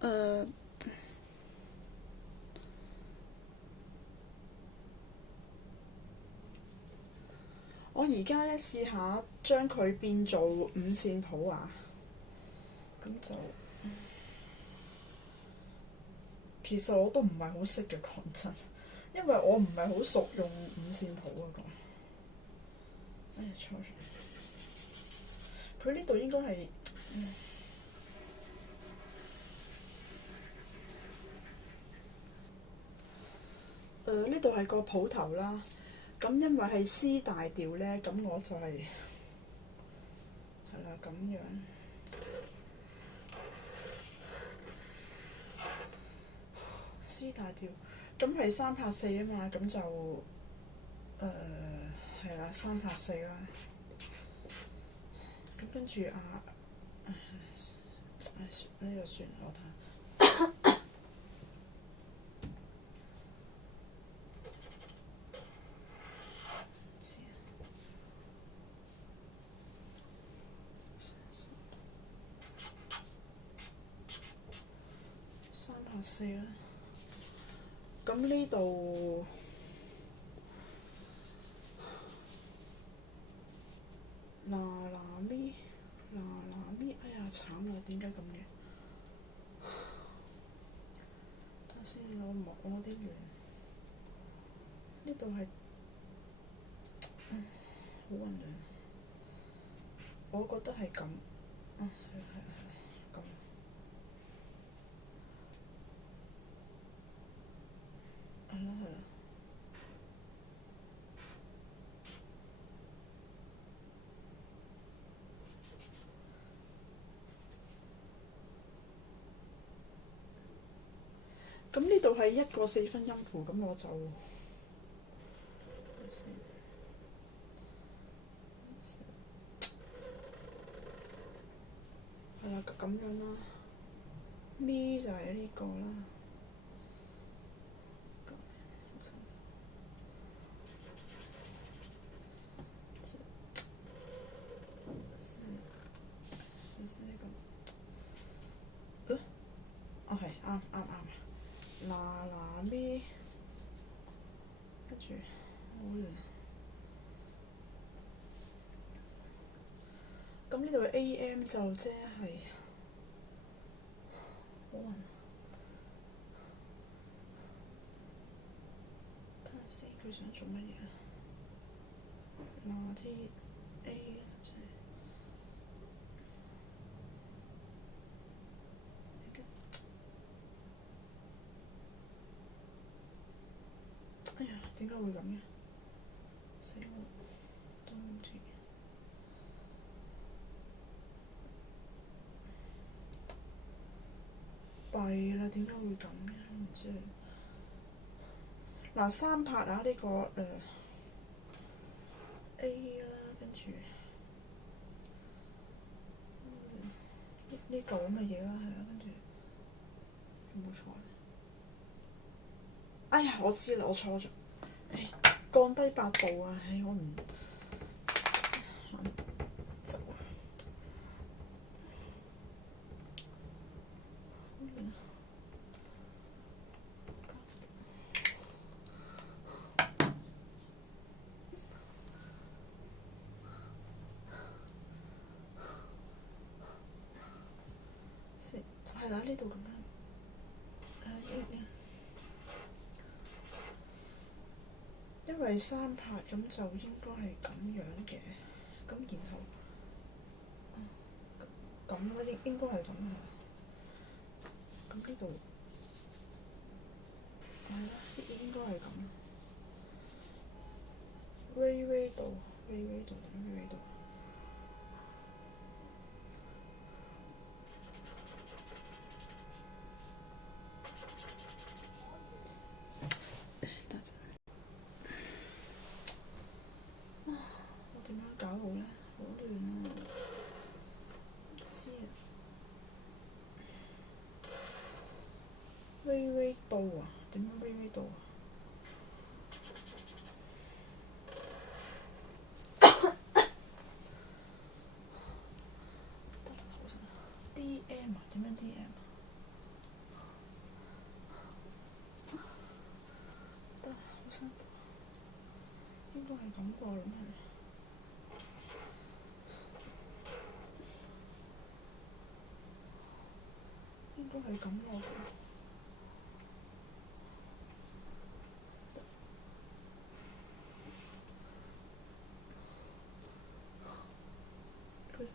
誒、我而家咧試下將佢變做五線譜啊，咁就其實我都唔係好識嘅，講真，因為我唔係好熟用五線譜啊個。哎呀，錯咗，佢呢度應該係呢度係個譜頭啦。咁因為係 C 大調咧，咁我就係啦咁樣。C 大調，咁係3拍4啊嘛，咁就係啦3拍4啦。咁跟住呢個算我睇3拍4啦。咁呢度嗱嗱咪嗱嗱咪，哎呀慘啦，點解咁嘅？睇下先，我啲亂，呢度係好混亂，我覺得係咁，係咁，係啦係啦。咁呢度係一個4分音符，咁我就係啦咁樣啦。咪就係呢個啦。哦係啱。嗱嗱咪，跟住好亂。咁呢度嘅 AM 就即係好混。睇下先，佢想做乜嘢啊？嗱 T A 即係哎呀，點解會咁嘅？死我，都唔知。弊啦，點解會咁嘅？唔知。嗱3拍啊，呢個A 啦，跟住呢個咁嘅嘢啦，係啦，跟住有冇錯？哎呀，我知啦，我錯咗。降低8度啊！我唔走。係啦，呢度咁樣。因為3拍咁就應該係咁樣嘅，咁然後咁啦，應該係咁啊。咁呢度係啦，應該係咁。微度，微度等於微度。等陣，我點樣搞好咧？好亂啊！唔知啊。微度啊？點樣微度啊？DM 啊？點樣 DM 啊？應該係咁咯。其實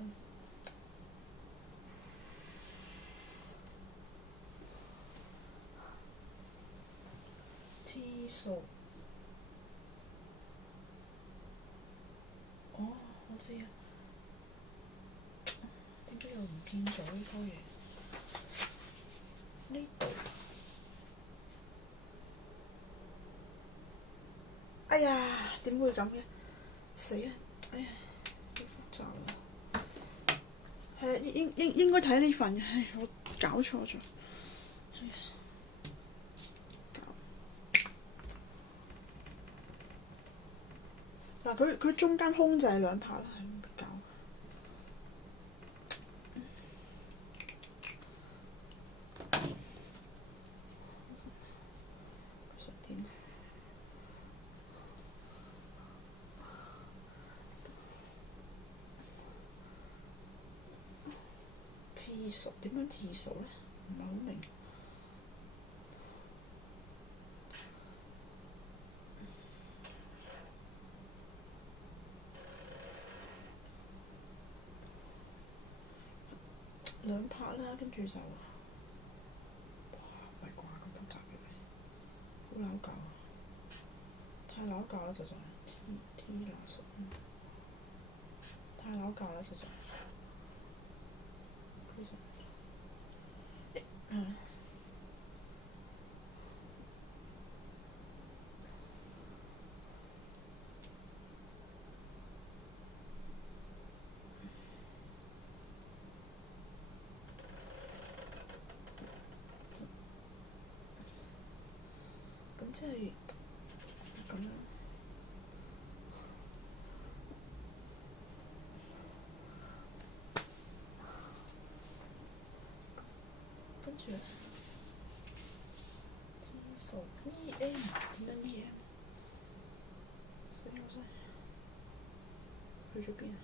T 數，哦，我知啊。點解又唔見咗呢堆嘢？呢度，哎呀，點會咁嘅？死啦！哎呀，好複雜啊！係啊，應該睇呢份嘅，唉，我搞錯咗。嗱，佢中間空就係兩拍啦，係唔搞。想點？T 數點樣 T 數咧？唔係好明。兩拍啦，跟住就，哇，唔係啩咁複雜嘅，好撈教啊！太撈教啦，實在 T 拿數，太撈教啦，實在。其實，咁即係咁樣。跟住 T 數 EM 點樣 EM？死我真係去咗邊啊？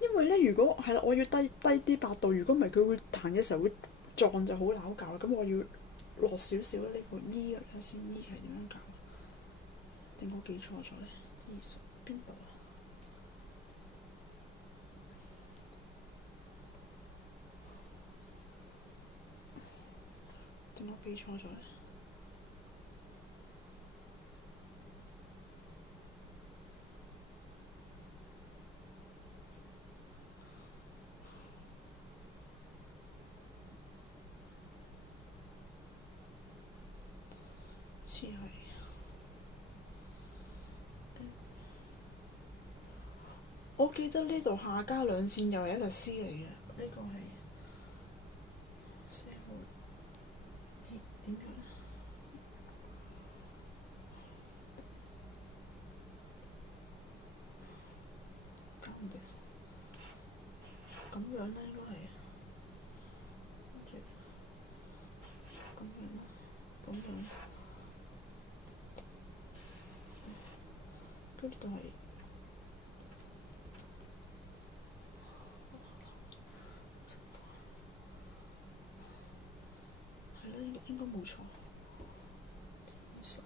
因為咧，如果係啦，我要低啲8度，如果唔係佢會彈嘅時候會撞就好撈教啦。咁我要落少少呢個 E 啊，睇下先 E 係點樣搞？定我記錯咗咧？T 數邊度啊？定我記錯咗咧？似係。我記得呢度下加兩線又係一個 C 嚟嘅，呢個係 C 點樣咧？搞唔掂。咁樣咧應該係，跟住咁樣，跟住都係。應該冇錯。數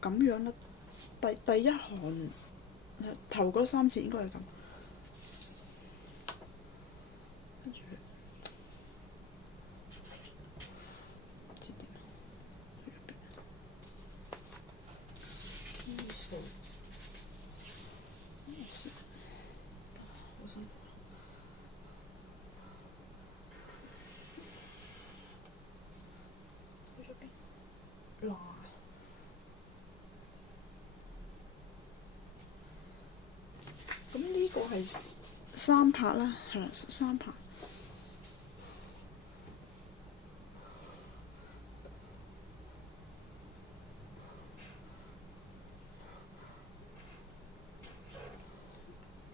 咁樣啦，第一行頭嗰3節應該係咁，跟住唔知點T 數，好辛苦。去咗邊？嗱，係3拍啦，係啦，3拍。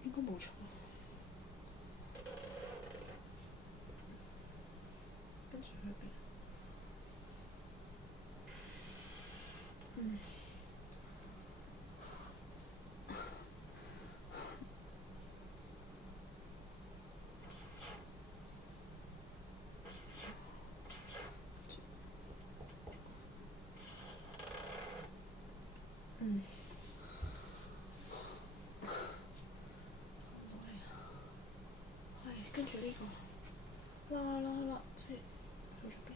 應該冇錯。跟住去邊？跟住呢個啦啦啦，即係去咗邊？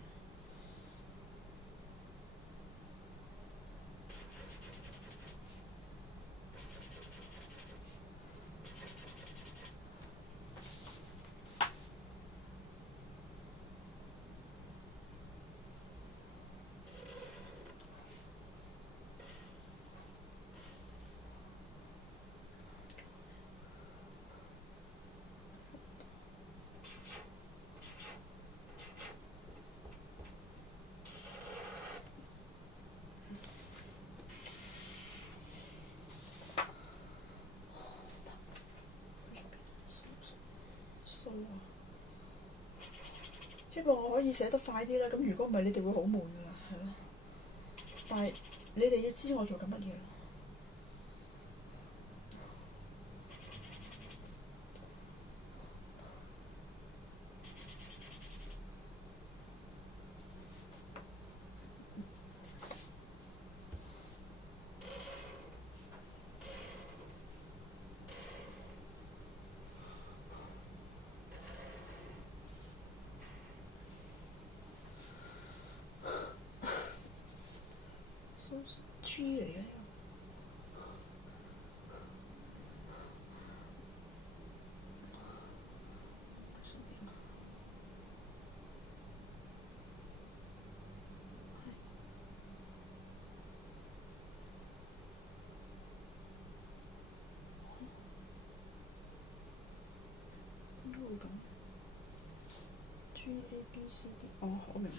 希望我可以寫得快啲啦，咁如果唔係，你哋會好悶噶啦，係咯。但係你哋要知我做緊乜嘢。G 嚟嘅。想點啊？應該會咁。G A B C D， 哦，我明。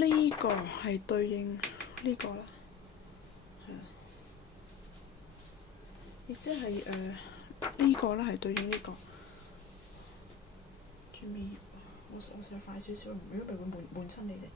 呢個係對應呢個啦，係啊，亦即係呢個啦，係對應呢個。轉面頁，我試下快少少，如果唔係會悶親你哋。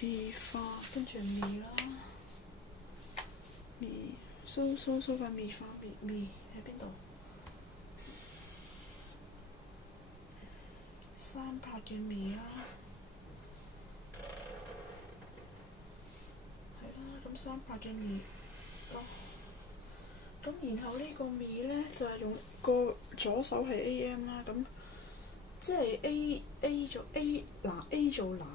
咪花跟住咪啦，咪蘇個咪花咪喺邊度？ 3拍嘅咪啦，係啦，咁3拍嘅咪，咁然後呢個咪咧就係用個左手係 AM 啦，咁即係 A 做 A 嗱 A 做拿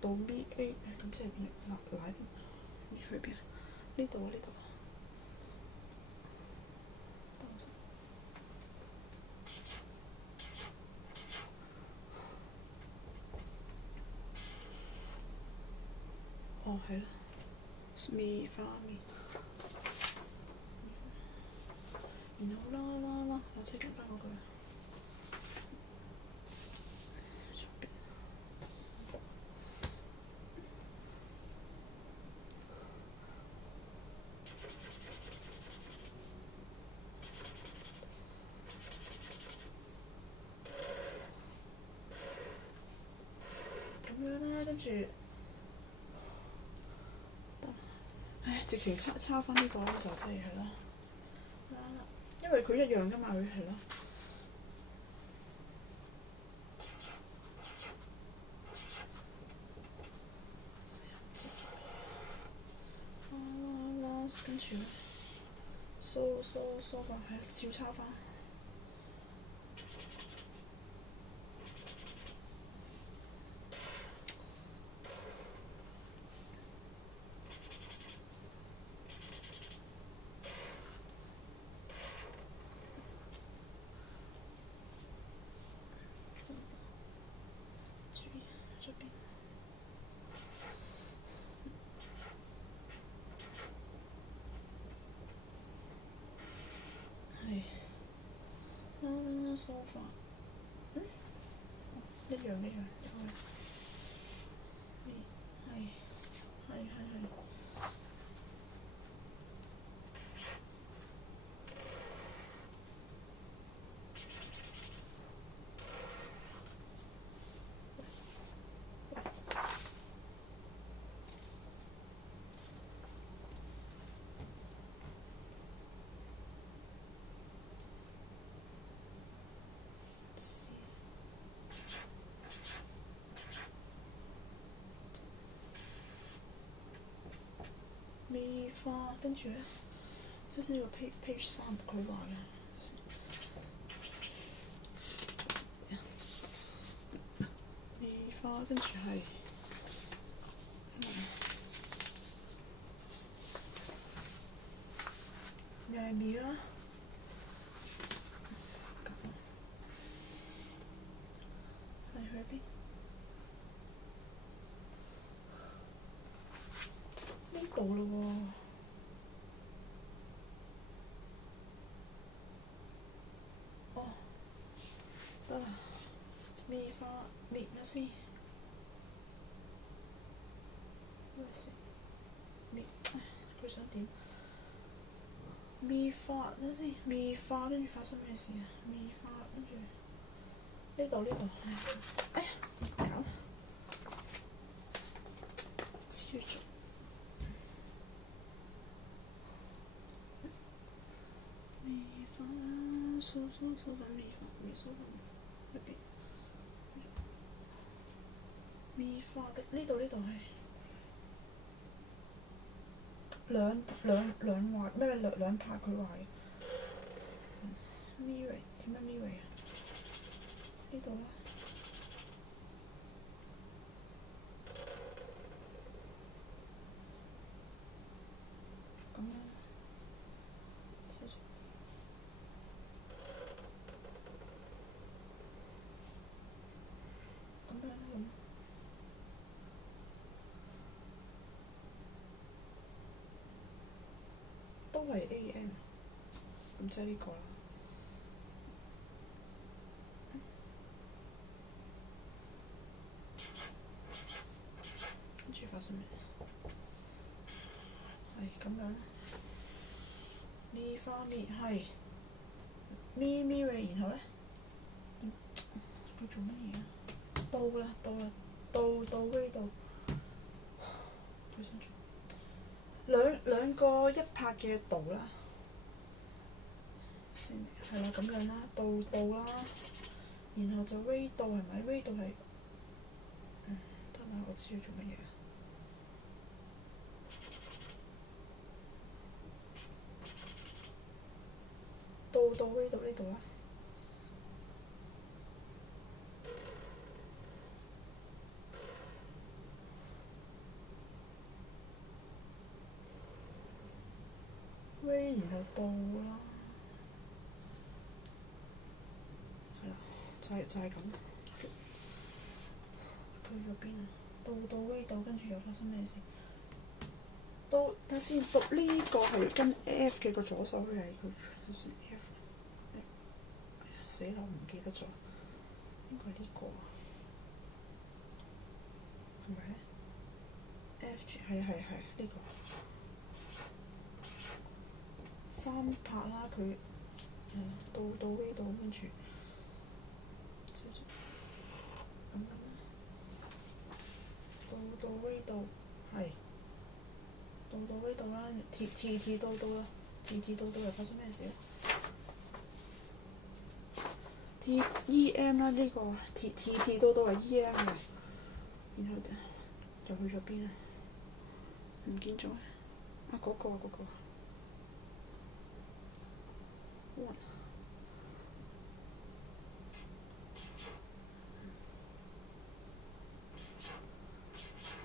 到咪 A， 咁即係邊啊？拿咪去邊啊？呢度啊呢度。哦，係啦，咪花咪，然後啦，我即係用翻嗰句。咁樣啦，跟住，直情抄翻呢個啦，就真係係啦，因為佢一樣噶嘛，佢係咯。跟住咧，梳翻係照抄翻。注意這邊。係。梳化。一樣。係。咪花，跟住咧，首先呢個 page 3佢話嘅咪花，跟住係又係咪啦，係去邊？呢度咯喎。哦，得啦，咪花咪乜先？咪，佢想點？咪花，等陣先，咪花跟住發生咩事啊？咪花跟住呢度，哎呀，搞黐住。咪花，梳緊咪花，咪梳緊入邊。咪花嘅呢度係兩畫咩？兩拍佢話嘅。咪way 點解咪way啊？呢度啦。咁樣，咁都係 AM，咁即係呢個啦。跟住發生咩？係咁樣。咪花咪係咪way，然後咧，佢做乜嘢啊？到啦，到呢度。兩個一拍嘅度啦，先係啦，咁樣啦，到啦，然後就 V 度係咪？V 度係得啦，我知要做乜嘢。到 V 度呢度啦。V 然後到啦，係啦，就係咁。去咗邊啊？到 V 度，跟住又發生咩事？等先，讀呢個係跟 F 嘅個左手佢係佢睇先 F。哎呀死啦！我唔記得咗，應該係呢個啊，係咪咧？F G 係呢個三拍啦，佢到 V 度，跟住咁樣啦，到 V 度係。到 V 度啦，T 到啦，T 到又發生咩事咧？T E M 啦，呢個 T 到係 E M 嘅，然後又去咗邊啊？唔見咗啊！嗰個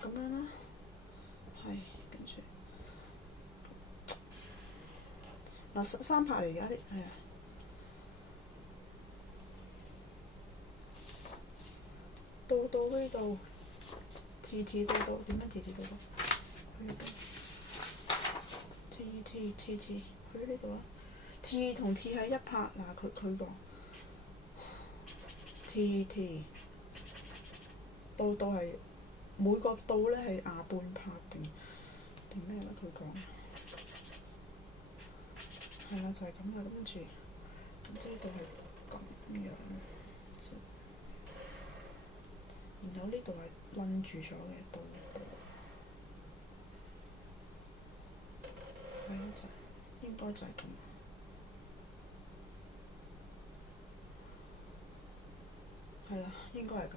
咁樣啦，係跟住嗱三拍嚟㗎啲係啊。到 V 度 T 到點樣 T 到？去呢邊 T 去呢度啊 ！T 同 T 係一拍嗱，佢個 T 到係每個到咧係壓半拍定咩啦？佢講係啦，就係咁啦，跟住咁呢度係咁樣，然後呢度係攆住咗嘅到。係咯，應該就係咁。係啦，應該係咁嘅。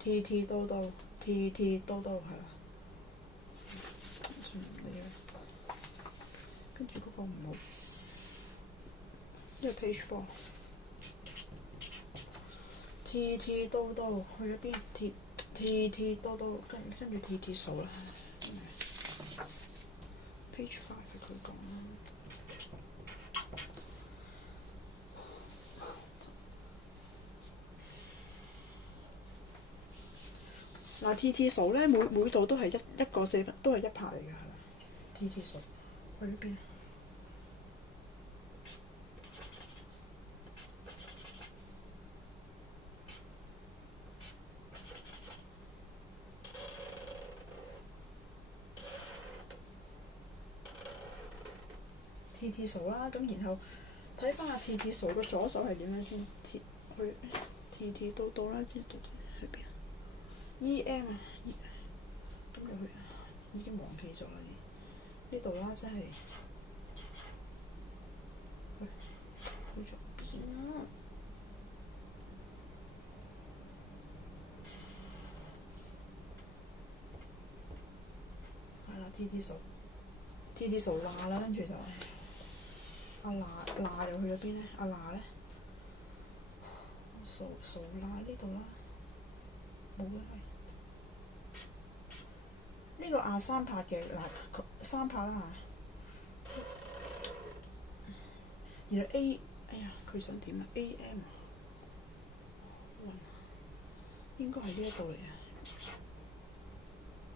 T 到係啦。算唔理啦。跟住嗰個唔好，呢個 page 4。T 到去咗邊 ？T 到跟住 T 數啦。page 5係佢講。嗱 T 數咧，每度都係一個4分，都係一拍嚟嘅，係啦。T 數去咗邊？T 數啦，咁然後睇翻下 T 數個左手係點樣先？T 到啦，知道去邊啊？EM 啊，咁就去已經忘記咗啦，呢度啦，真係去咗邊啊？係啦，T 數嗱啦，跟住就阿嗱又去咗邊咧？阿嗱咧，數嗱呢度啦，冇啦係。呢個亞三拍嘅嗱，三拍啦嚇。然後 A， 哎呀，佢想點啊？AM， 應該係呢一度嚟啊。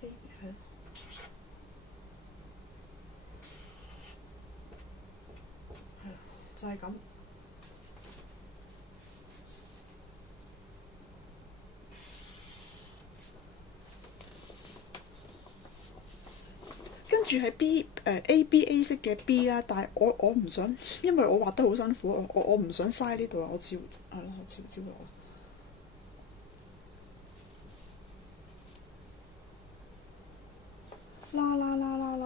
A 係咯，係啦，就係咁。跟住係 ABA 式嘅 B 啦，但係我唔想，因為我畫得好辛苦，我唔想嘥呢度啊，我照係啦，照落啊。啦，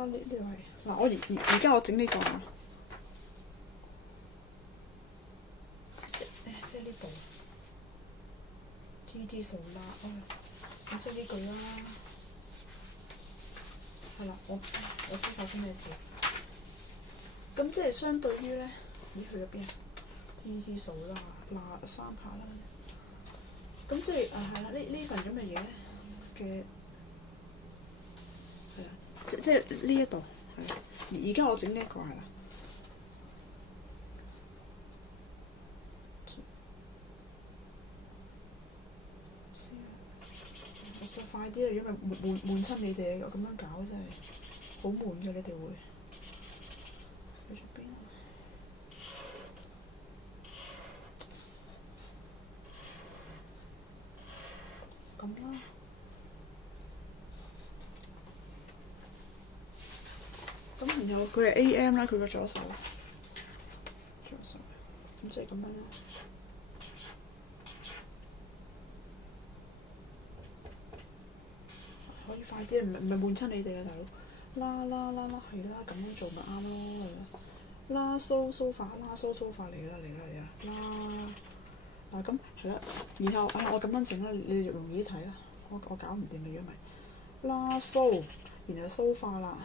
呢度係嗱，我而家我整呢個啊，即係呢度。T T 數啦，咁即係呢句啦。係啦，我知發生咩事。咁即係相對於咧，咦去咗邊啊 ？T T 數啦，嗱三下啦。咁即係係啦，呢份咁嘅嘢咧嘅係啦，即係呢一度係啦。而家我整呢一個係啦。我實快啲啦，如果咪悶親你哋，我咁樣搞真係好悶嘅，你哋會去咗邊？咁啦，咁然後佢係 AM 啦，佢個左手，咁即係咁樣啦。可以快啲，唔係悶親你哋啊，大佬！啦啦啦啦，係啦，咁樣做咪啱咯，係啦。啦蘇化啦，蘇化嚟啦啦！嗱咁係啦，然後我咁樣整啦，你哋容易睇啦。我搞唔掂嘅，如果咪啦蘇，然後蘇化啦，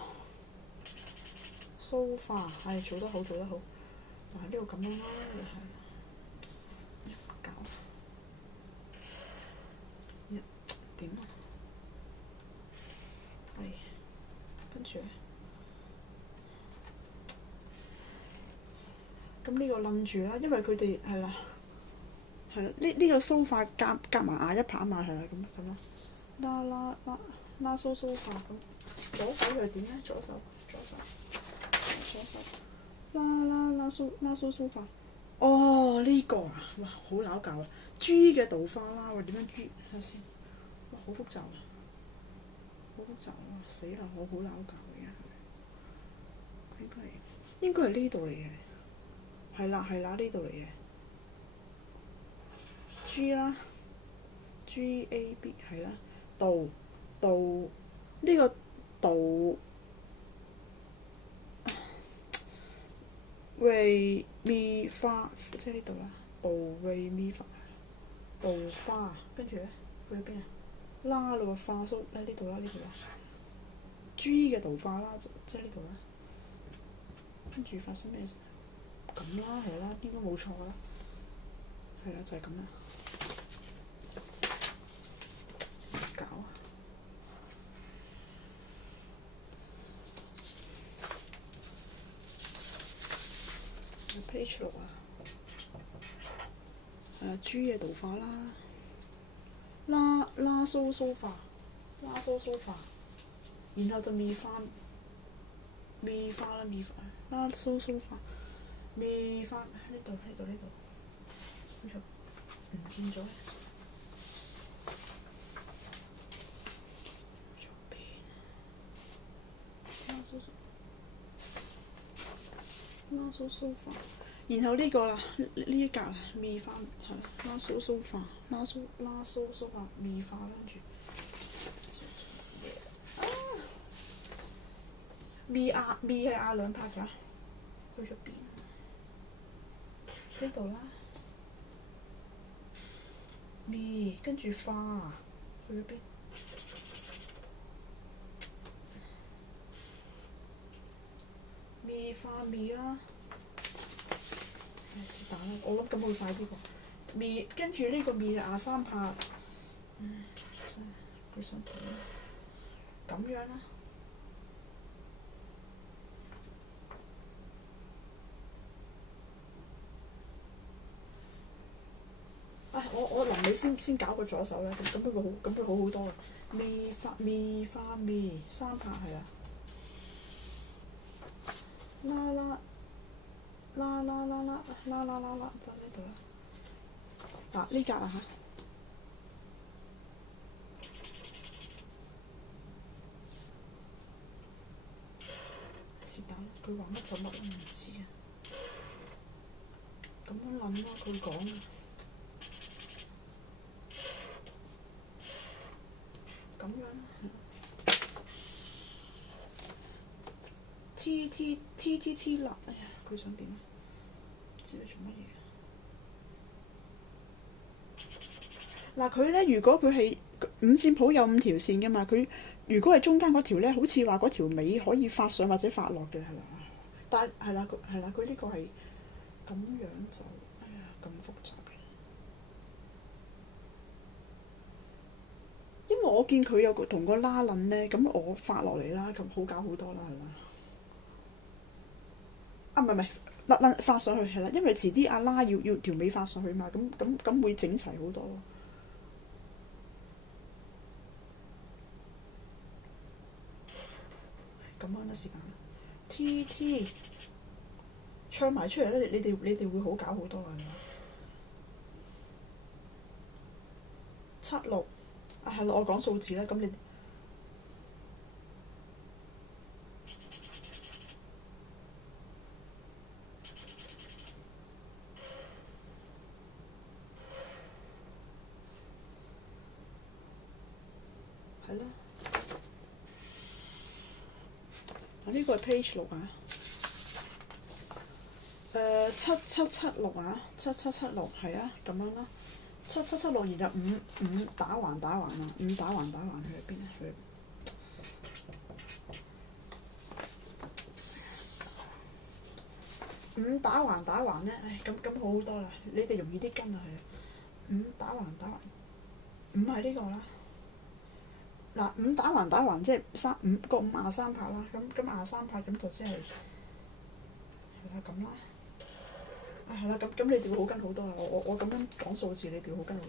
蘇化係做得好。嗱呢個咁樣啦，係搞點啊？係跟住咧，咁呢個楞住啦，因為佢哋係啦。係啦，呢個蘇化夾埋牙一拍啊嘛，係啦咁啦，啦蘇化咁，左手又點咧？左手，啦蘇化，哦呢個啊，哇好撈教啊！G 嘅導花啦，喂點樣 G？睇下先，哇好複雜啊，死啦！我好撈教嘅，佢應該係呢度嚟嘅，係啦呢度嚟嘅。G 啦 ，GAB 係啦，度呢個度瑞咪花，即係呢度啦，度瑞咪花，度花，跟住咧去咗邊啊？啦咯花蘇喺呢度啦，G 嘅度花啦，即係呢度啦，跟住發生咩事？咁啦，係啦，應該冇錯啦，係啦，就係咁啦。搞啊！page 6啊，G 嘅導化啦，啦蘇化，然後就咪花啦，啦蘇化，咪花呢度，唔見咗。拉蘇化，然後呢個啦，呢一格咪花係拉蘇化，拉蘇化咪花，跟住咪係壓兩拍㗎，去咗邊？呢度啦，咪跟住花去咗邊？咪啦，是但啦，我諗咁會快啲喎。咪跟住呢個咪壓三拍，真係佢想點？咁樣啦。我臨尾先搞個左手咧，咁佢好好多啦。咪花咪三拍係啦。啦，得呢度啦。嗱呢格啊嚇，是但佢話乜就乜都唔知啊。咁樣諗啦，佢講啊。咁樣T 啦，哎呀佢想點啊？唔知你做乜嘢？嗱佢咧，如果佢係五線譜有5條線嘅嘛，佢如果係中間嗰條咧，好似話嗰條尾可以發上或者發落嘅，係啦。但係啦，佢呢個係咁樣就，哎呀咁複雜嘅。因為我見佢有個同個拉楞咧，咁我發落嚟啦，咁好搞好多啦，係啦。啊唔係，拉發上去係啦，因為遲啲阿拉要條尾發上去嘛，咁會整齊好多咯。咁啱啦時間 T 唱埋出嚟咧，你哋會好搞好多啊！76啊係咯，我講數字啦，咁你係啦。呢個係 page 6啊。7776啊，7776係啊，咁樣啦。7776，然後五打橫啊，五打橫去喺邊啊？去五打橫咧，唉咁好好多啦，你哋容易啲跟啊係。五打橫，五係呢個啦。嗱，五打橫即係五壓三拍啦，咁壓三拍咁就先係啦咁啦。啊係啦，咁你哋會好跟好多啦。我咁樣講數字，你哋會好跟好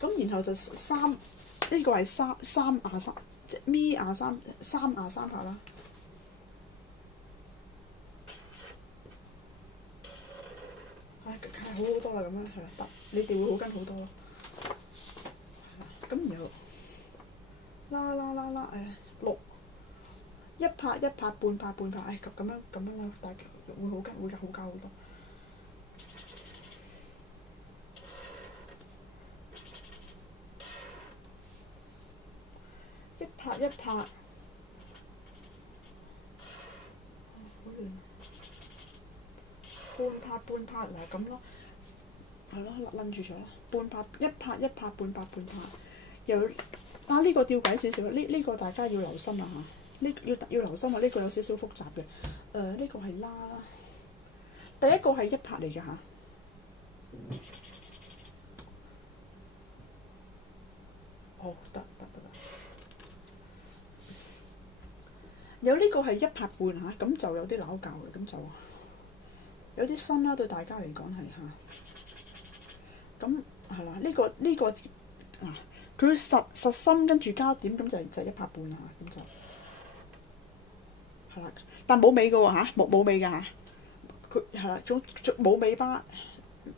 多。咁然後就三，呢個係三壓三，即係咪壓三壓三拍啦。唉，係好好多啦咁樣係啦，得你哋會好跟好多咯。咁然後啦，6一拍半拍，唉咁樣啦，大家會好跟，會好交好多。一拍，好亂。半拍嗱咁咯，係咯，攆住咗啦。半拍一拍半拍，又呢個吊詭少少，呢個大家要留心啊嚇，要留心啊，呢個有少少複雜嘅。呢個係啦，第一個係一拍嚟嘅嚇。得。有呢個係一拍半嚇，咁就有啲拗教嘅，咁就有啲新啦，對大家嚟講係嚇。咁係啦，呢個佢實心跟住加點，咁就一拍半啦嚇，咁就係啦。但冇尾嘅喎嚇，冇尾㗎嚇。佢係啦，仲冇尾巴，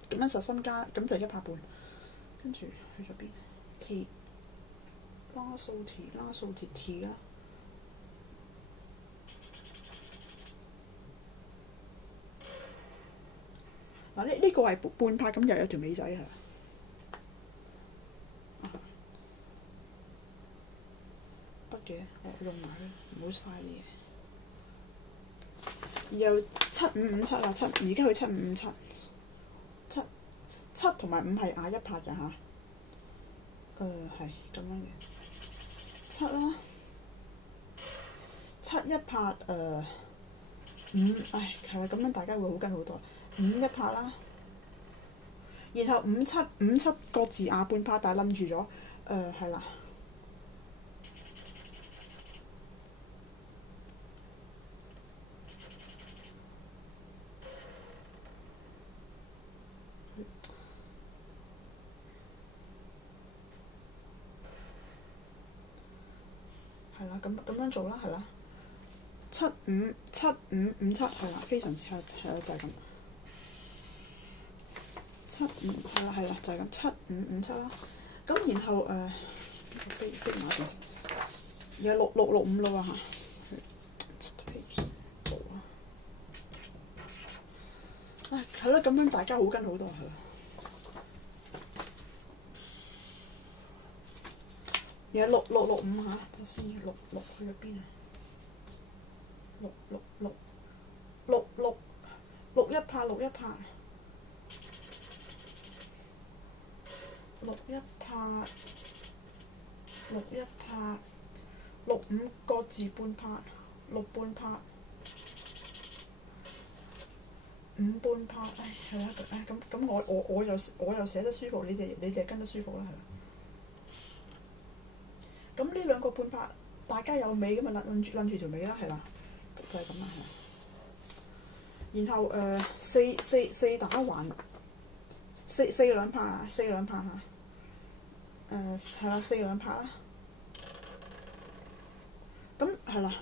咁樣實心加，咁就一拍半。跟住去咗邊 ？T 拉數鐵 T 啦。嗱呢個係半拍，咁又有條尾仔係。得嘅，我用埋啦，唔好嘥啲嘢。然後7557啦，而家去7557，七同埋5係壓一拍嘅嚇。係咁樣嘅。7啦，7一拍5，唉係啦，咁樣大家會好跟好多。5一拍啦，然後5、7各自壓半拍，但係冧住咗。係啦。係啦，咁樣做啦，係啦。7557係啦，非常之係啦，就係咁。75係啦，就係咁7557啦。咁然後飛馬電視，有6665啦嚇。唉，係啦，咁樣大家好跟好多係啦。有6665嚇，睇先66去咗邊啊？666一拍。拍，6五個字半拍，6半拍，5半拍，唉係啦，咁我又寫得舒服，你哋跟得舒服啦，係啦。咁呢兩個半拍，大家有尾咁咪撚住條尾啦，係啦，就係咁啦，係。然後四打橫，四兩拍啊，係啦，四兩拍啦。咁係啦，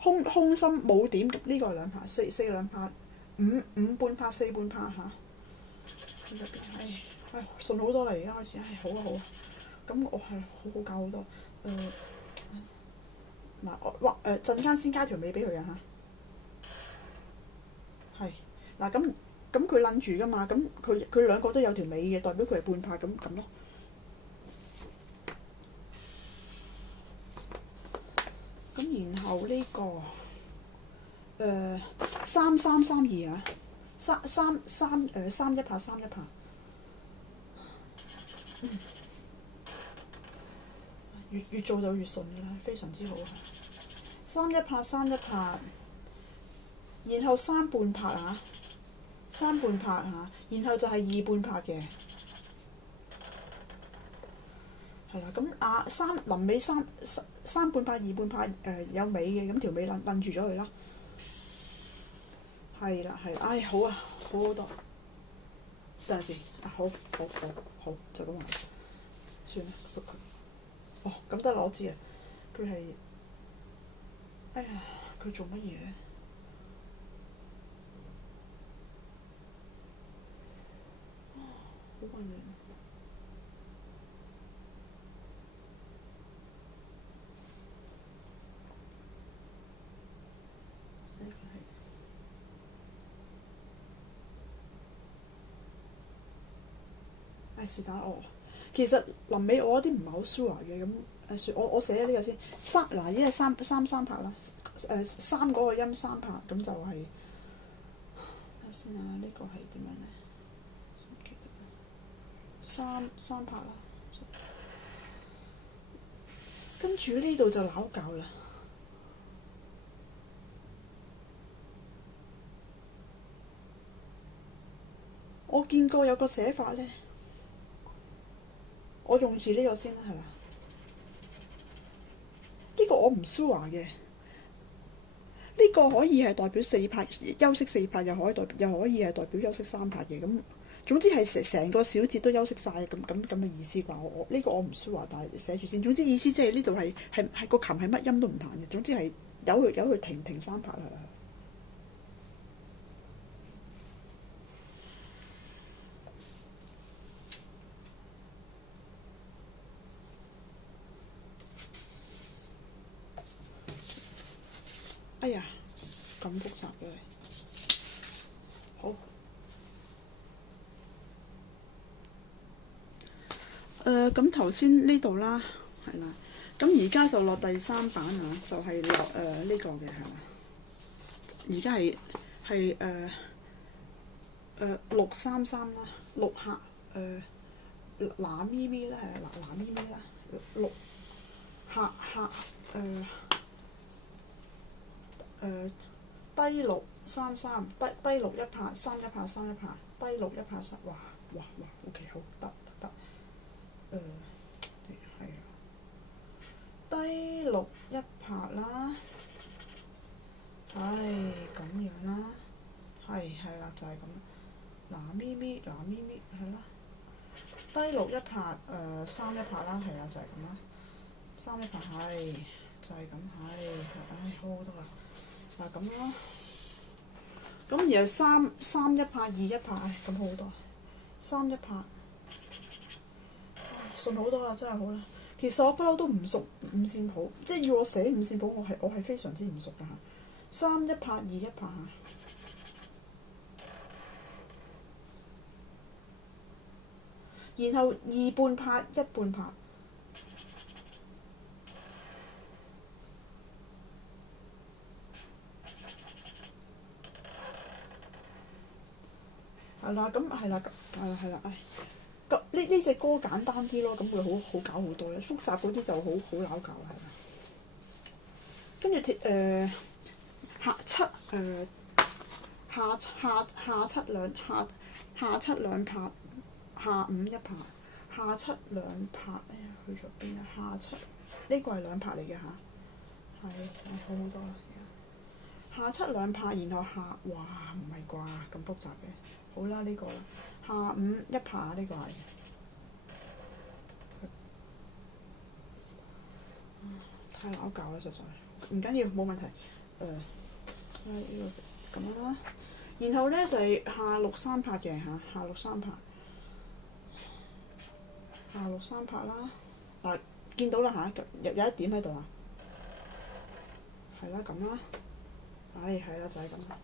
空心冇點，呢個係兩拍，四兩拍，五半拍，四半拍嚇。唉，順好多啦，而家開始，唉，好啊好啊。咁我係好教好多。嗱，我陣間先加條尾俾佢啊嚇。係嗱，咁佢撚住噶嘛，咁佢兩個都有條尾嘅，代表佢係半拍咁咯。咁然後呢個3-3-3-2啊，三一拍。越做就越順嘅啦，非常之好。三一拍，然後三半拍啊，然後就係二半拍嘅，係啦。咁臨尾三半拍二半拍有尾嘅，咁條尾撚住咗佢啦。係啦，唉，好啊，好多。等陣先，好，就咁話，算啦，哦，咁得啦，我知啊，佢係，哎呀，佢做乜嘢咧？好混亂。死佢係，是但我。其實臨尾我啲唔係好 sure 嘅，咁我寫咗呢個先。嗱，依係三拍啦，三嗰個音三拍，咁就係睇下先啊，呢個係點樣咧？唔記得三拍啦，跟住呢度就拗教啦。我見過有個寫法咧。我用住呢個先啦，係嘛？呢個我唔 sure 嘅。呢個可以係代表四拍，休息四拍，又可以係代表休息三拍嘅。咁總之係成個小節都休息晒，咁嘅意思啩？我呢個我唔 sure，但係寫住先。總之意思即係呢度係個琴係乜音都唔彈嘅。總之係由佢停三拍啦。哎呀，咁複雜嘅，好。咁頭先呢度啦，係啦。咁而家就落第三版啊，就係落呢個嘅係嘛？而家係6-3-3啦，6下嗱咪咪啦，係嗱咪咪啦，6下低6-3-3，低6一拍，3一拍，低6一拍3，哇 OK 好得。係啊，低6一拍啦，係咁樣啦，係啦，就係咁。嗱咪咪係啦，低6一拍3一拍啦，係啊，就係咁啦。3一拍係就係咁唉，好多啦。嗱咁啦，咁然後三一拍二一拍，咁好多。3一拍。順好多啦，真係好啦。其實我不嬲都唔熟五線譜，即係要我寫五線譜，我係非常之唔熟㗎嚇。3一拍二一拍然後二半拍一半拍，係啦，咁係啦，唉。咁呢隻歌簡單啲咯，咁會好搞好多嘅，複雜嗰啲就好撈搞係咪？跟住下七兩拍，下五一拍，下七兩拍，哎呀去咗邊啊？下七呢個係兩拍嚟嘅嚇，係好多啦。下七兩拍，然後哇唔係啩咁複雜嘅，好啦呢個啦，下五一拍呢個係，太撈搞啦實在，唔緊要冇問題，呢個咁樣啦，然後咧就係下六三拍嘅嚇，下六三拍，下六三拍啦，嗱見到啦嚇，有一點喺度啊，係啦咁啦。係啦，就係咁啦。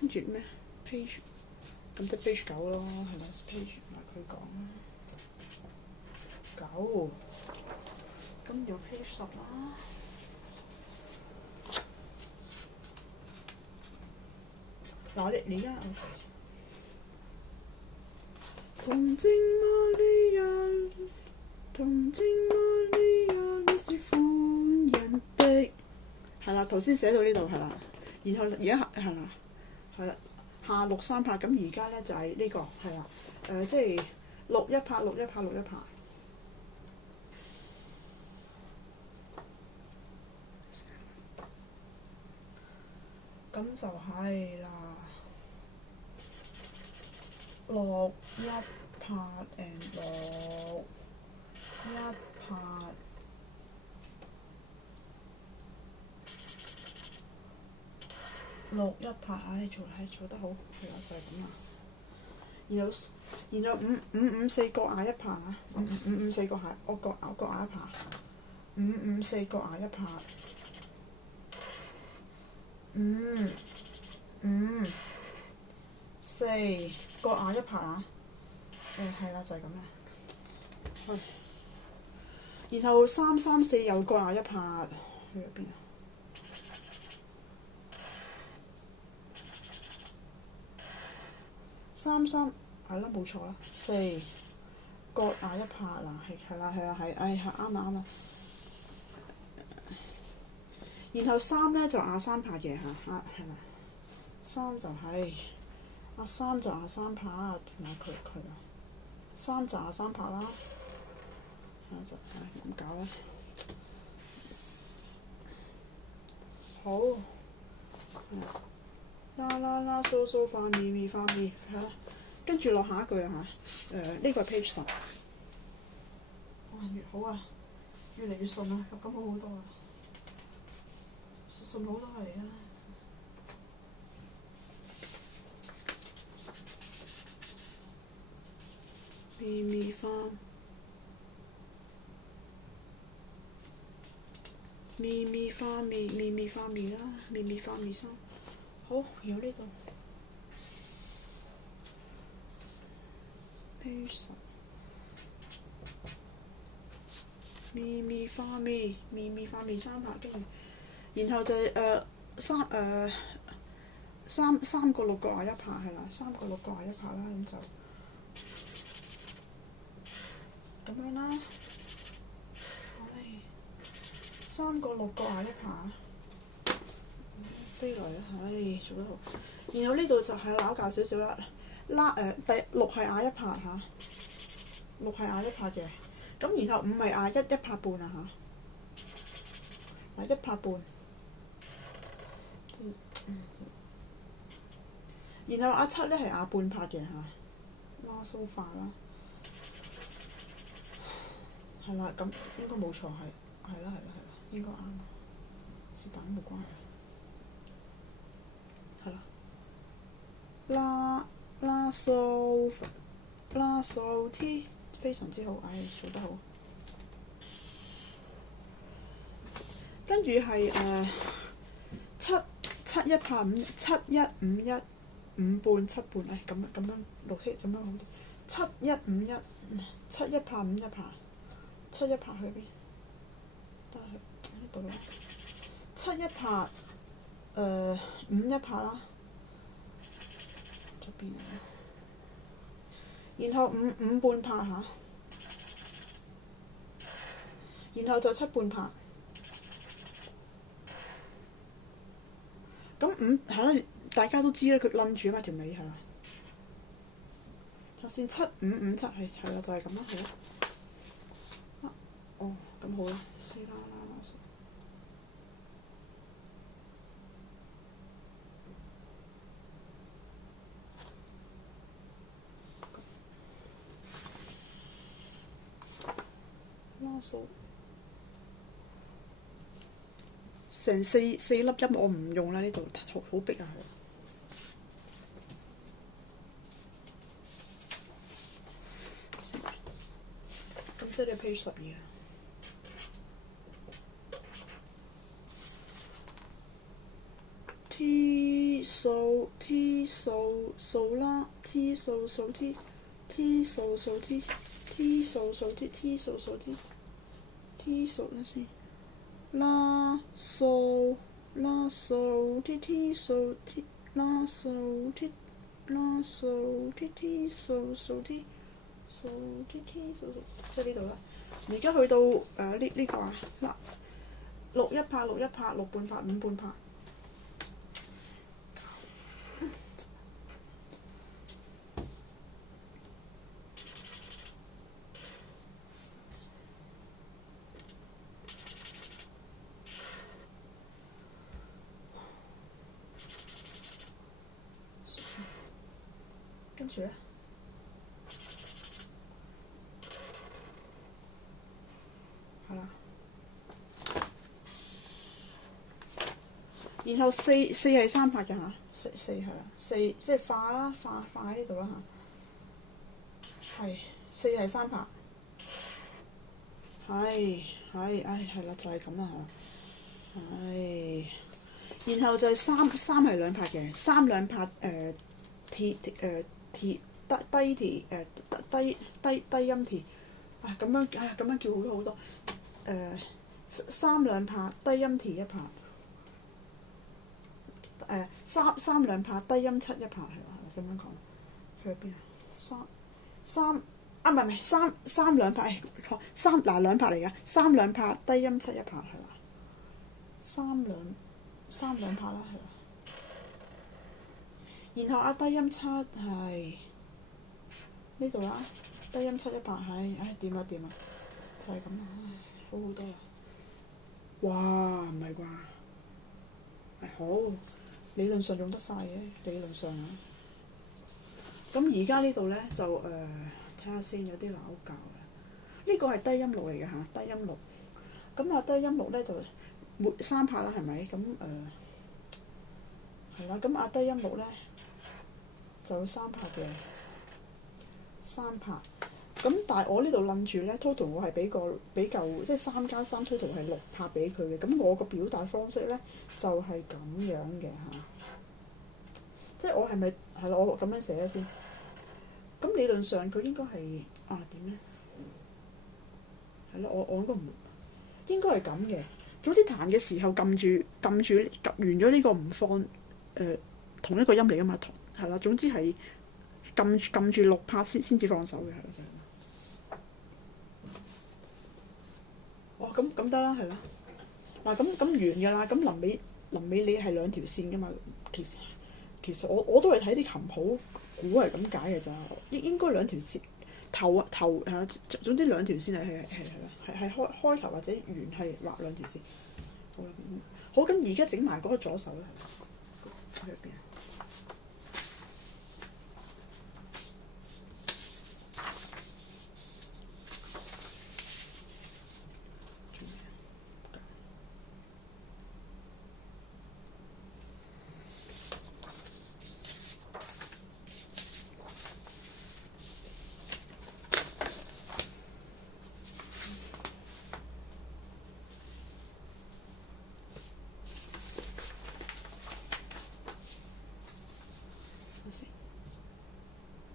跟住咩 page？咁即 page 9咯，係咪 page 埋佢講啦。9，咁有 page 10啦。嗱你而家童貞瑪利亞，童貞瑪利亞，你是歡欣的。係啦，頭先寫到呢度係啦，然後而家係啦，係啦，下六三拍，咁而家咧就係呢個係啦，即係六一拍，六一拍，六一拍。咁就係啦，六一拍 and 六一拍。六一拍，做得好，係啦就係咁啦。然後五四各牙一拍啊，五四各牙，我各牙一拍，五四各牙一拍，五四各牙一拍啊，係啦就係咁啦。然後三三四又各牙一拍，去咗邊啊？三三係啦，冇錯啦，四各牙一拍嗱，係啦，啱啦。然後三咧就牙三拍嘅嚇，係啦，三就係三就牙三拍，嗱佢啊，三就牙三拍啦，就咁搞啦。好。啦嗦發咪發咪，係啦，跟住落下一句啦嚇，呢個係 page 10。哇，越好啊，越嚟越順啊，咁好好多啊，順好多嚟啊。咪發咪啦，咪發咪三。好，有呢度 page 10，咪發咪三拍，跟住然後就係三個六個牙一拍係啦，三個六個牙一拍啦，咁就咁樣啦。三個六個牙一拍。飛來啊！做得好。然後呢度就係撈教少少啦，第六係牙一拍嚇，六係牙一拍嘅，咁然後五係牙一拍半啊嚇，一拍半。然後阿七咧係牙半拍嘅嚇，拉蘇化啦，係啦，咁應該冇錯係啦，應該啱，是但冇關係。啦數 T 非常之好，做得好。跟住係七一拍五，七一五一五半七半，咁樣綠色咁樣好啲。七一五一，七一拍五一拍，七一拍去邊？得去呢度啦。七一拍五一拍啦。邊，然後五半拍下，然後就七半拍。咁五係啦，大家都知啦，佢攆住嘛條尾係啦。睇下先，7 5 5 7係啦，就係咁啦，係啦。哦，咁好啦，撕啦啦啦。拉數成四粒音，我唔用啦，呢度好逼啊！咁即係你 page 12啊。T 數 T 數數啦 ，T 數數 T T 數數 T T 數數 T T 數數 T T 數等先。拉數拉數 T T 數 T 拉數 T 拉數 T T 數數 T 數 T T 數數，即係呢度啦。而家去到呢個啊，嗱6一拍6一拍6半拍5半拍。跟住咧，係啦。然後四係3拍嘅嚇，四係啦，四即係化啦，化喺呢度啦嚇。係4係3拍，係係啦，就係咁啦嚇。然後就係三係2拍嘅，3 2拍T 低音 T 咁樣叫好多3 2拍低音 T 1拍3 2拍低音7 1拍係啦，咁樣講去邊啊？三唔係3 2拍3嗱2拍嚟㗎，3 2拍低音7 1拍係啦，3 2拍啦係啦。然後低音7係呢度啦，低音7 1拍係，掂啊，就係咁啦，好多啦。哇，唔係啩？好，理論上用得晒嘅，理論上啊。咁而家呢度咧就睇下先，有啲拗教嘅。呢個係低音6嚟嘅嚇，低音6。咁低音6咧就3拍啦，係咪？咁係啦，咁低音6咧就3拍嘅，3拍。咁但係我呢度諗住咧 total 我係俾夠即係3加3 total 係6拍俾佢嘅。咁我個表達方式咧就係咁樣嘅嚇，即係我係咪係啦？我咁樣寫先。咁理論上佢應該係點咧？係咯，我應該唔應該係咁嘅。總之彈嘅時候撳住完咗呢個唔放同一個音嚟㗎嘛，係啦。總之係撳住6拍先至放手嘅，係啦。咁得啦，係啦。嗱咁完㗎啦。咁臨尾你係2條線㗎嘛？其實我都係睇啲琴譜估係咁解嘅咋，應該2條線頭係總之2條線係開頭或者完係畫2條線。好咁而家整埋嗰個左手啦，去邊啊？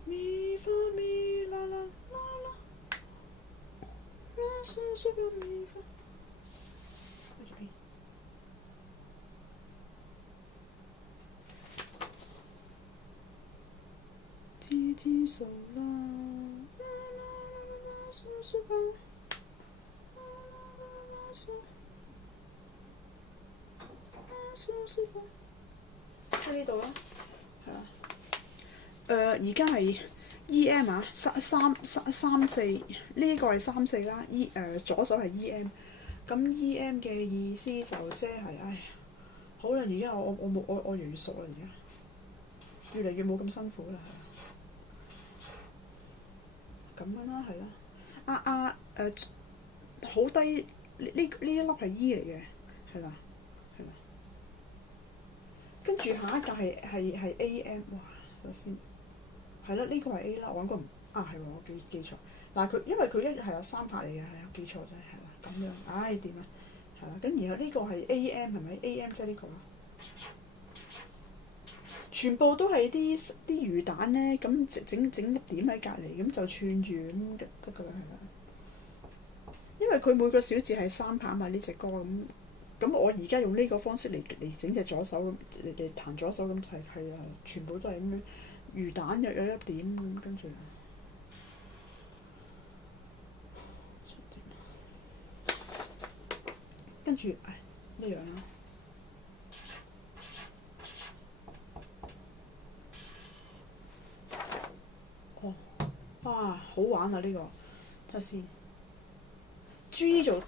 咪發咪啦啦啦啦，啦嗦嗦個咪發，去咗邊？ T so la la la la la so so la so so so la，喺呢度啦，係啊。而家係 E.M 啊，三四呢個係三四啦左手係 E.M， 咁 E.M 嘅意思就即係唉，好啦，而家我越嚟越熟啦，而家越嚟越冇咁辛苦啦，咁樣啦，係啦，好低呢一粒係 E 嚟嘅，係啦，係啦，跟住下一格係 A.M， 哇，等先。係啦，呢個係 A 啦，我應該唔係喎，我記錯。但係佢因為佢一係有三拍嚟嘅，係啊，記錯啫，係啦，咁樣，唉點啊？係啦，咁然後呢個係 AM 係咪 ？AM 即係呢個啦。全部都係啲魚蛋咧，咁整粒點喺隔離，咁就串住咁得㗎啦，係啦。因為佢每個小節係三拍嘛，呢隻歌咁我而家用呢個方式嚟整隻左手嚟彈左手咁係啊，全部都係咁樣。魚蛋又有一點咁，跟住呢樣啦。好玩啊呢個，睇下先。G 做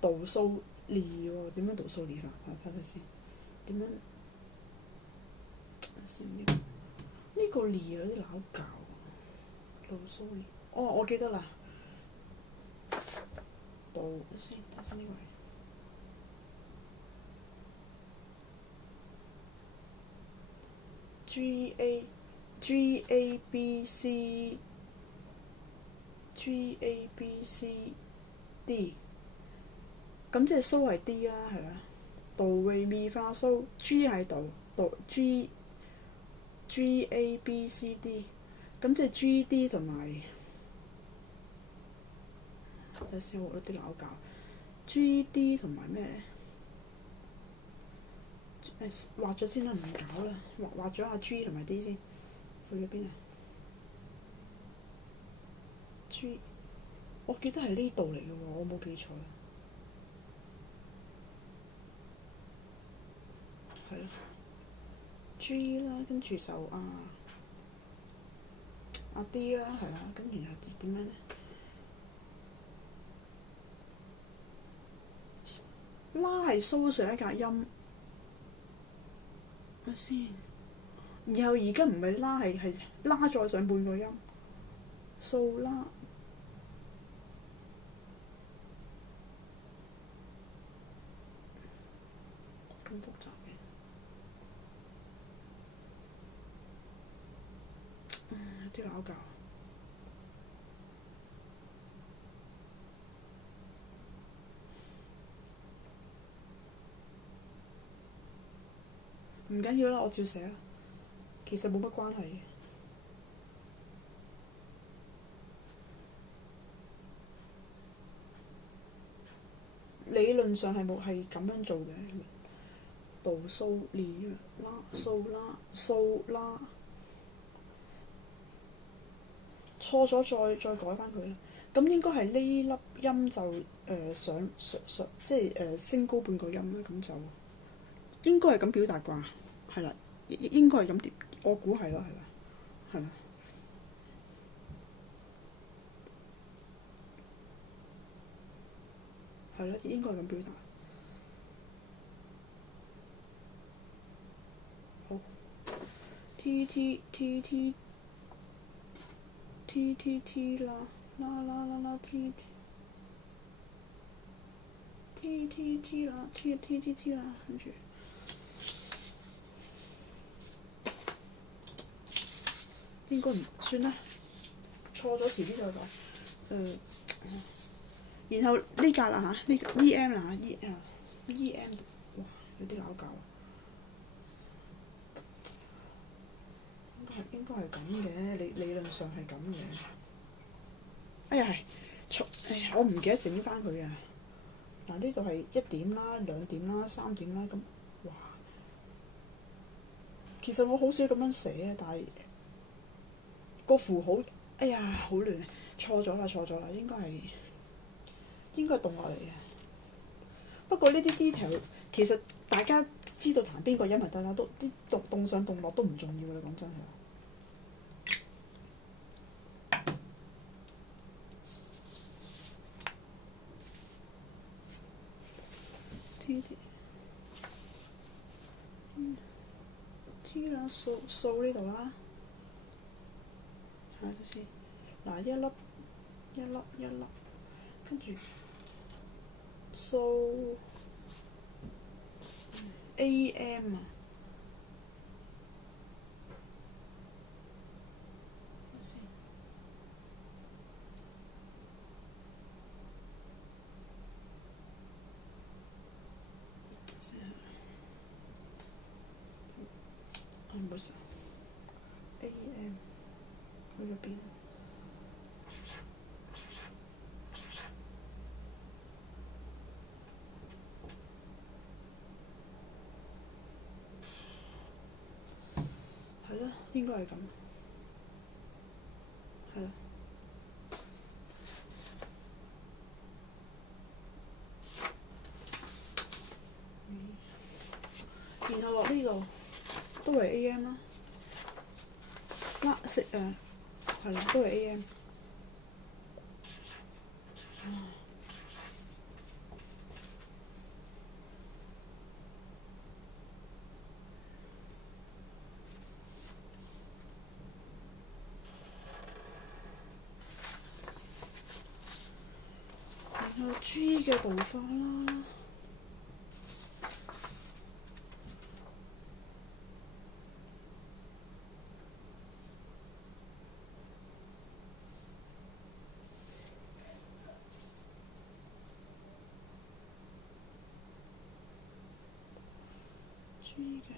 度數2喎，點樣度數2法？睇下先，點樣先呢個2有啲拗教，度數2。我記得啦。度先，睇先呢個係。G A B C D， 咁即係蘇係 D 啦，係啦。度瑞咪發蘇 G 係度 G A B C D， 咁即係 G D 同埋睇下先，我有啲拗教 G D 同埋咩咧？畫咗先啦，唔搞啦，畫咗阿 G 同埋 D 先，去咗邊啊 ？G， 我記得係呢度嚟嘅喎，我冇記錯啦。係咯 ，G 啦，跟住就阿 D 啦，係啦，跟住然後點樣咧？拉係蘇上一格音。先，然後而家唔係拉係拉再上半個音，數拉咁複雜嘅，有啲拗教。唔緊要啦，我照寫啦。其實冇乜關係嘅。理論上係咁樣做嘅。度數2啦，數啦，錯咗再改翻佢啦。咁應該係呢粒音就上即係升高半個音啦，咁就應該係咁表達啩，係啦，應該係咁，我估係咯，係啦，係啦，應該係咁表達。好 T T T T T T T 啦啦 T T T T 啦 T T T T 啦，跟住應該唔算啦，錯咗遲啲再講。然後呢格啦嚇，呢 E.M 啦嚇，E.M 哇有啲拗教。應該係咁嘅，理論上係咁嘅。哎呀我唔記得整翻佢啊！嗱，呢度係1點啦、2點啦、3點啦，咁哇！其實我好少咁樣寫啊，但係個符號，哎呀好亂，錯咗啦，應該係動落嚟嘅。不過呢啲 detail 其實大家知道彈邊個音咪得啦，都啲動上動落都唔重要啦，講真係。T T 啦，掃呢度啦，睇下先。嗱，一粒，跟住掃 AM 啊，睇下先。唔好意思 AM 去咗邊？係啦，應該係咁。係啦。然後落呢度都係 AM 啦。色係啦，都係 AM。然後 G 嘅動畫啦。G 嘅。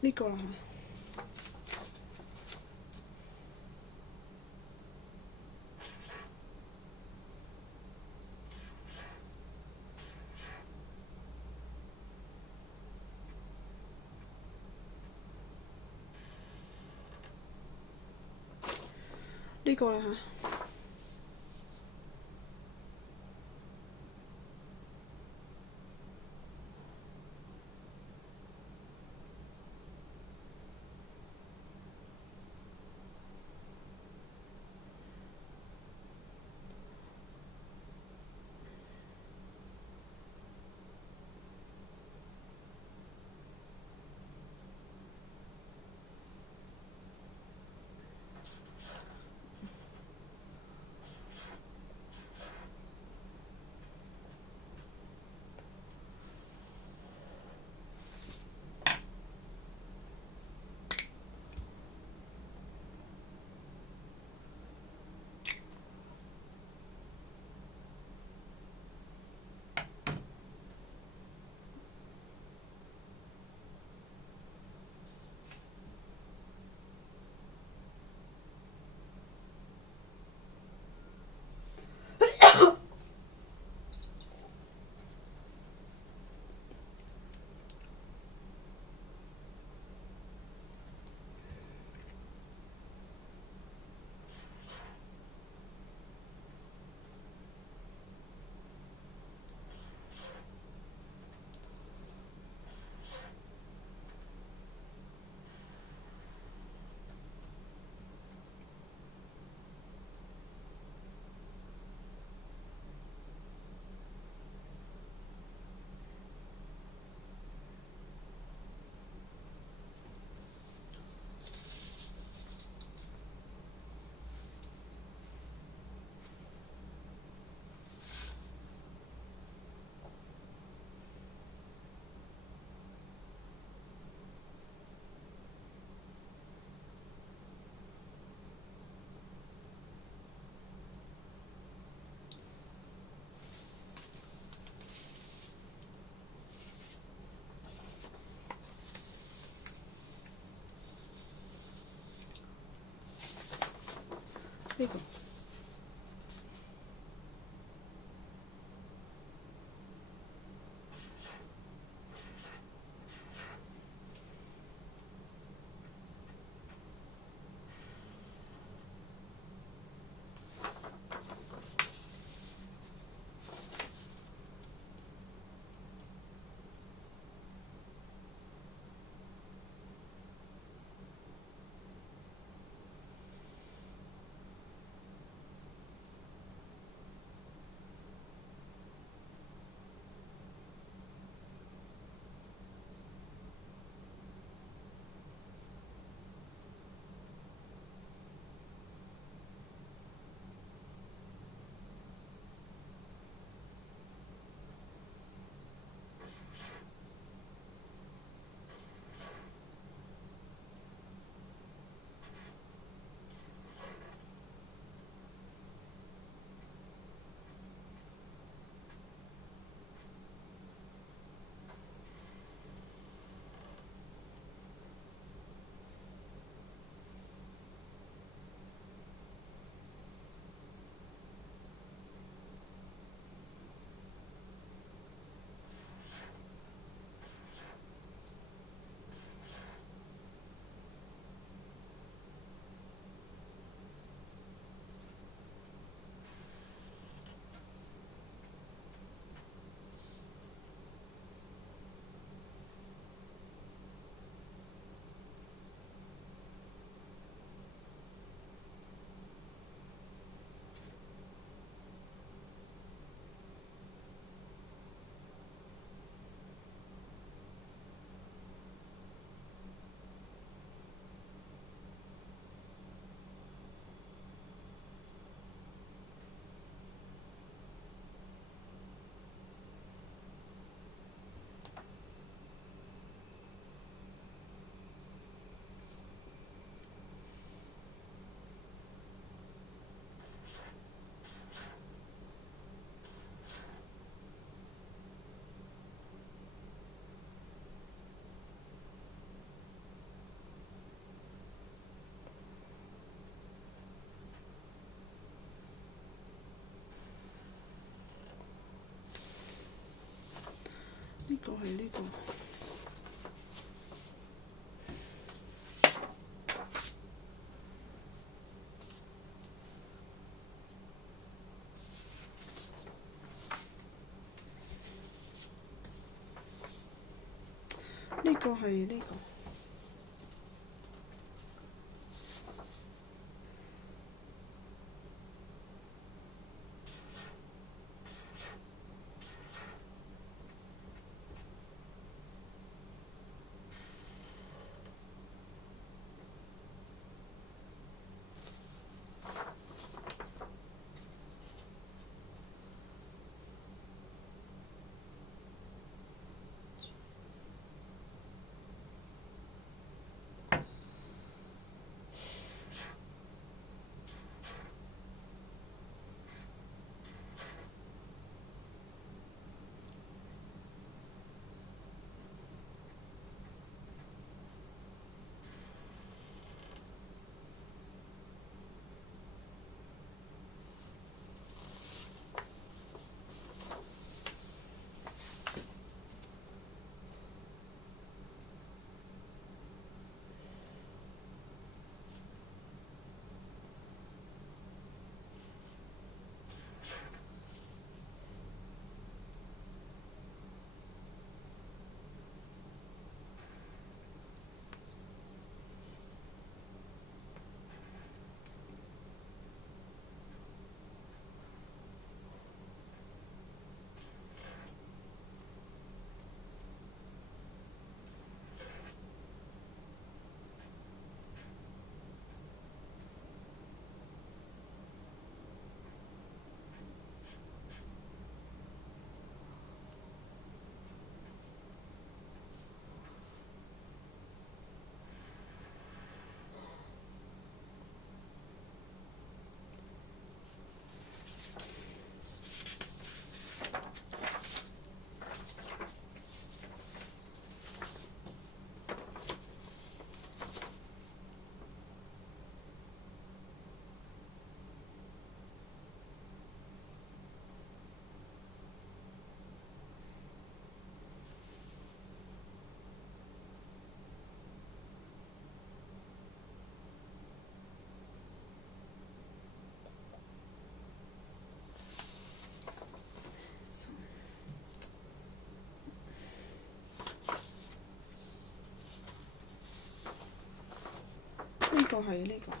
呢個啦呢個啦呢個。係呢個。呢個係呢個。呢個係呢個。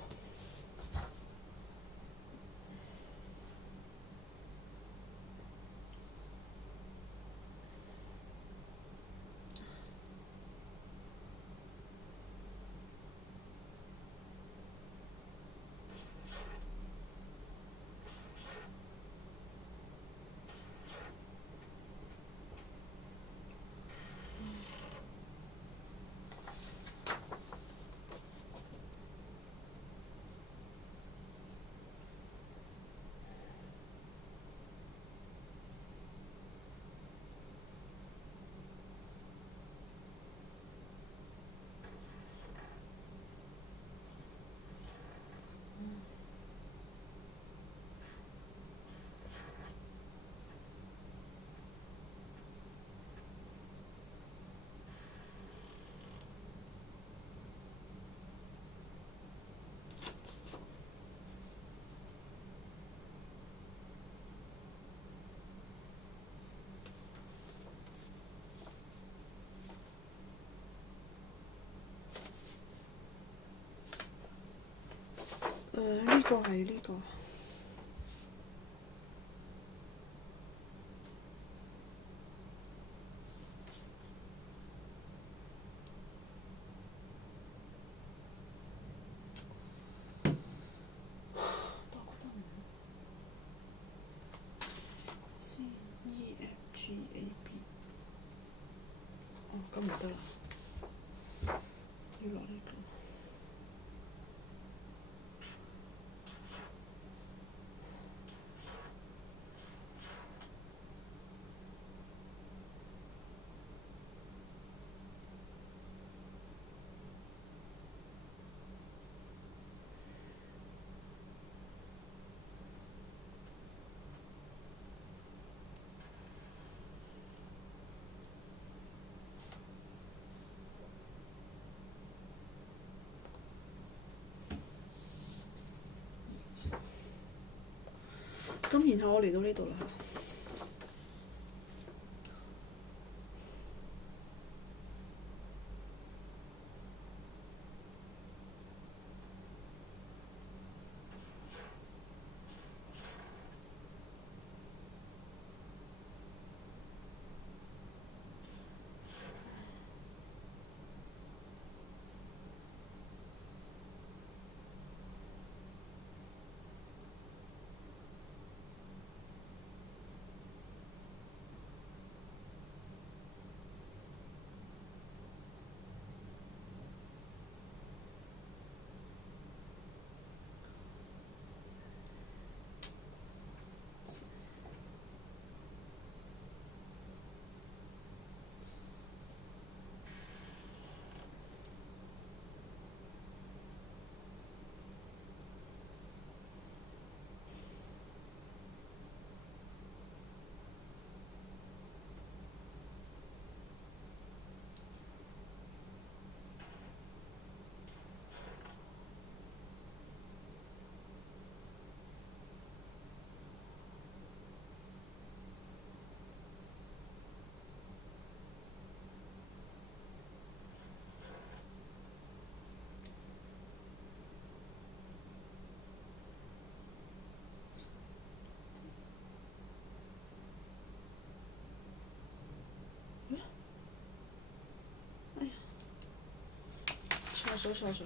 呢個係呢個。咁唔得啦，要落呢個。咁然後我嚟到呢度啦。錯咗。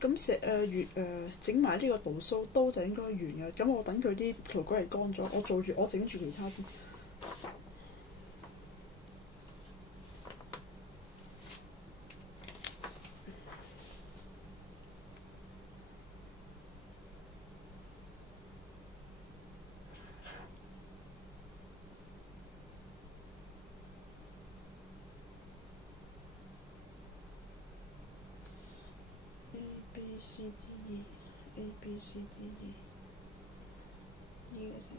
咁整埋呢個刀鬚刀就應該完嘅。咁我等佢啲塗改嚟乾咗，我整住其他先。A B C D E 呢個先。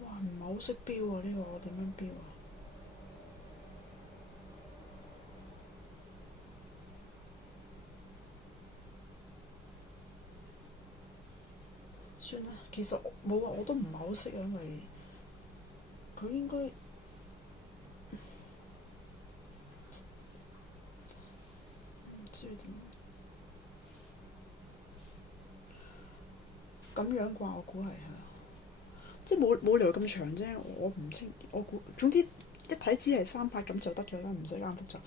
哇，唔係好識標啊！呢個我點樣標啊？算啦，其實冇啊，我都唔係好識啊，因為佢應該唔知點咁樣啩，我估係即係冇理由咁長啫。我唔清，我估總之一睇知係3拍咁就得咗啦，唔使啱複雜。